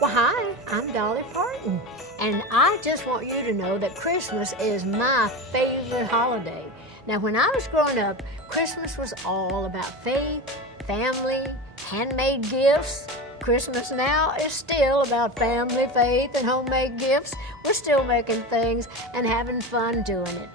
Well, hi, I'm Dolly Parton, and I just want you to know that Christmas is my favorite holiday. Now, when I was growing up, Christmas was all about faith, family, handmade gifts. Christmas now is still about family, faith, and homemade gifts. We're still making things and having fun doing it.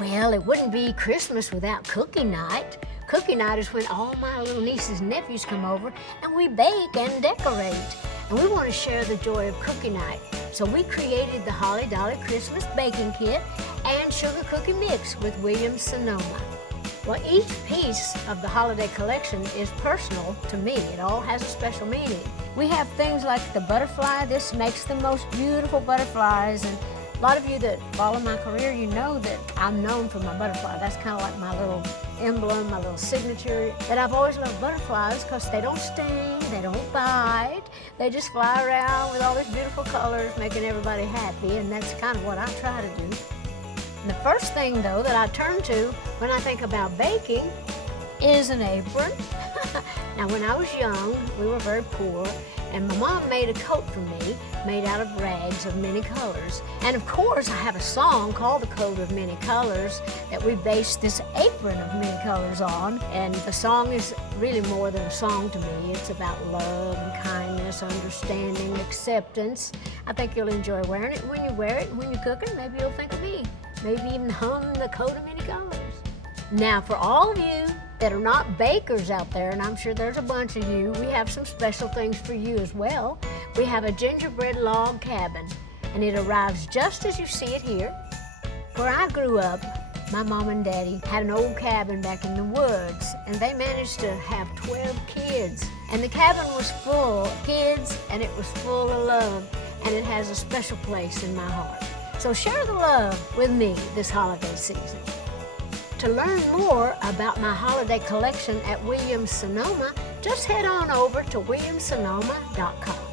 Well, it wouldn't be Christmas without cookie night. Cookie night is when all my little nieces and nephews come over and we bake and decorate. And we want to share the joy of cookie night. So we created the Holly Dolly Christmas Baking Kit and Sugar Cookie Mix with Williams-Sonoma. Well, each piece of the holiday collection is personal to me. It all has a special meaning. We have things like the butterfly. This makes the most beautiful butterflies. And a lot of you that follow my career, you know that I'm known for my butterfly. That's kind of like my little emblem, my little signature. That I've always loved butterflies because they don't sting, they don't bite. They just fly around with all these beautiful colors, making everybody happy, and that's kind of what I try to do. And the first thing, though, that I turn to when I think about baking is an apron. Now, when I was young, we were very poor, and my mom made a coat for me made out of rags of many colors. And of course, I have a song called The Coat of Many Colors that we based this apron of many colors on. And the song is really more than a song to me. It's about love and kindness, understanding, acceptance. I think you'll enjoy wearing it. When you wear it, when you cook it, maybe you'll think of me. Maybe even hum the coat of many colors. Now, for all of you that are not bakers out there, and I'm sure there's a bunch of you, we have some special things for you as well. We have a gingerbread log cabin, and it arrives just as you see it here. Where I grew up, my mom and daddy had an old cabin back in the woods, and they managed to have 12 kids. And the cabin was full of kids, and it was full of love, and it has a special place in my heart. So share the love with me this holiday season. To learn more about my holiday collection at Williams-Sonoma, just head on over to williamssonoma.com.